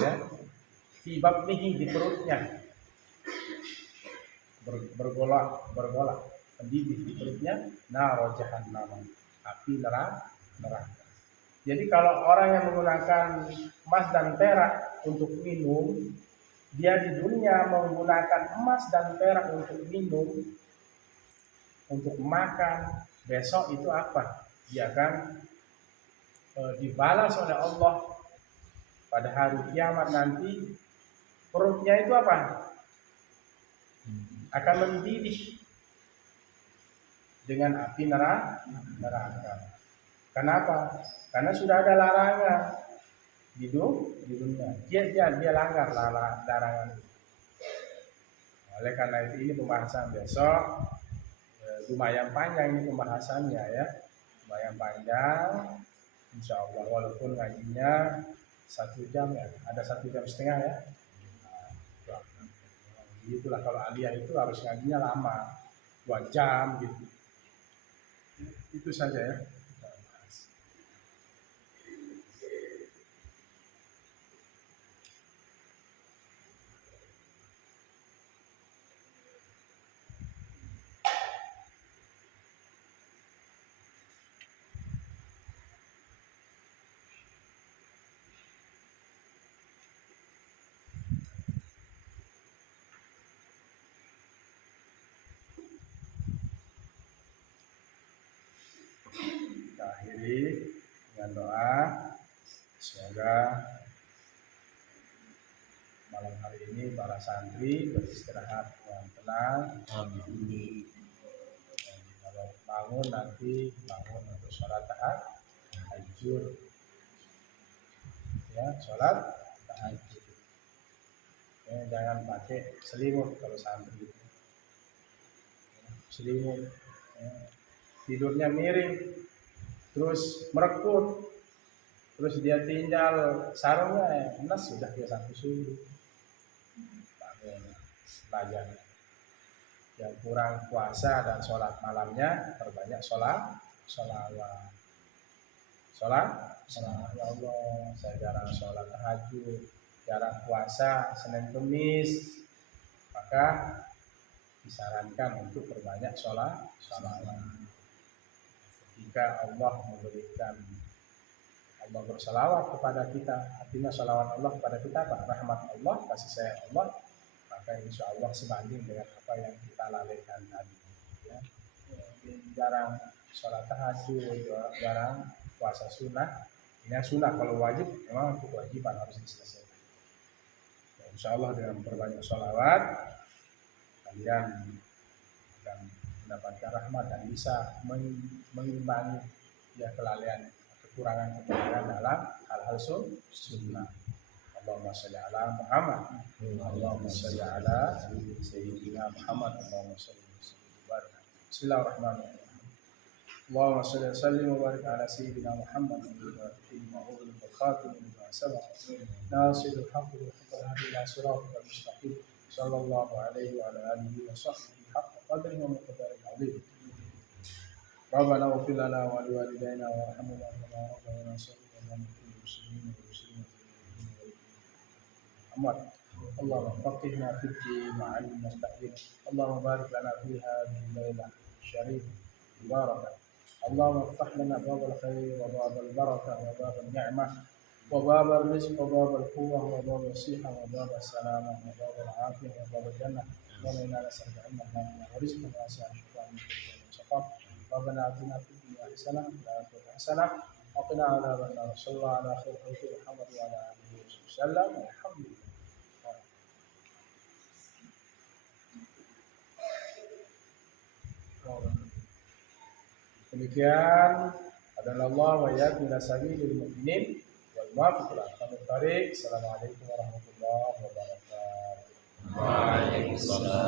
ya, fi batnihi, di perutnya, bergolak, mendidih di perutnya, nar jahannam, api neraka. Jadi kalau orang yang menggunakan emas dan perak untuk minum, dia di dunia menggunakan emas dan perak untuk minum, untuk makan, besok itu apa? Dia akan dibalas oleh Allah pada hari kiamat nanti. Perutnya itu apa? Akan mendidih dengan api neraka. Kenapa? Karena sudah ada larangan di dunia. Dia langgar larangan itu. Oleh karena itu, ini pembahasan besok, lumayan panjang ini pembahasannya, ya, lumayan panjang. Insya Allah, walaupun ngajinya 1 jam, ya, ada 1,5 jam, ya. Nah, itulah kalau aliyah itu harus ngajinya lama, 2 jam gitu. Itu saja, ya. akhiri dengan doa semoga malam hari ini para santri beristirahat dengan tenang. Amin. Dan kalau bangun nanti bangun untuk sholat tahajud, ya sholat tahajud. Ya, jangan pakai selimut kalau santri, selimut ya. Tidurnya miring, terus merekut, terus dia tinggal sarungnya enak sudah dia sampai subuh. Bangun belajar. Yang kurang puasa dan sholat malamnya perbanyak sholawat. Ya Allah, saya jarang sholat tahajud, jarang puasa Senin Kemis, maka disarankan untuk perbanyak sholawat. Jika Allah memberikan, Allah bersalawat kepada kita, artinya salawat Allah kepada kita, rahmat Allah, kasih sayang Allah, maka insya Allah sebanding dengan apa yang kita lalaikan tadi. Ya. Jarang sholat tahajud, jarang puasa sunnah. Ini sunnah, kalau wajib memang untuk kewajiban harus diselesaikan. Ya, insya Allah dengan perbanyak sholawat kalian akan mendapatkan rahmat dan bisa mengimbangi ya kelalaian kekurangan dalam hal-hal sunnah. Allahumma sholli ala Muhammad, Allahumma sholli ala Sayyidina Muhammad, Allahumma sholli wa barik. Bismillahirrahmanirrahim. Allahumma sholli wa sallim wa barik ala Sayyidina Muhammad wa khatim lima sabaq nasirul haqq wal hadi ila siratal mustaqim sallallahu alaihi wa ala alihi wa sahbihi haqqa qadrihi wa miqdaril azim. Rabbana ighfir lana wa liwalidayna warhamna kama rabbayana shaghira lil muslimin wal muslimat Muhammad. Allahumma faqihna fid din wa 'allimna at-ta'wil. Allahumma barik lana fi hadhihi al-lailah syarifah mubarakah. Allahumma iftah lana babal khair wa babal barakah wa babal ni'mah wa babal rizq wa babal quwwah wa babal sihah wa babal salamah wa babal afiyah wa babal jannah. Wa inna nas'aluka ilman nafi'an wa rizqan wasi'an wa shifaan min kulli shaqaq. Rabbana atina fid dunya hasanah wa fil akhirati hasanah wa qina adzaban nar. Sallallahu ala khairil khalqi Muhammad wa ala alihi wa sallam. Alhamdulillah. Demikian adalah Allah wa iyyakum ila sabilil mu'minin wal muwaffiq ila aqwamit thariq. Assalamualaikum warahmatullahi wabarakatuh. Waalaikumsalam.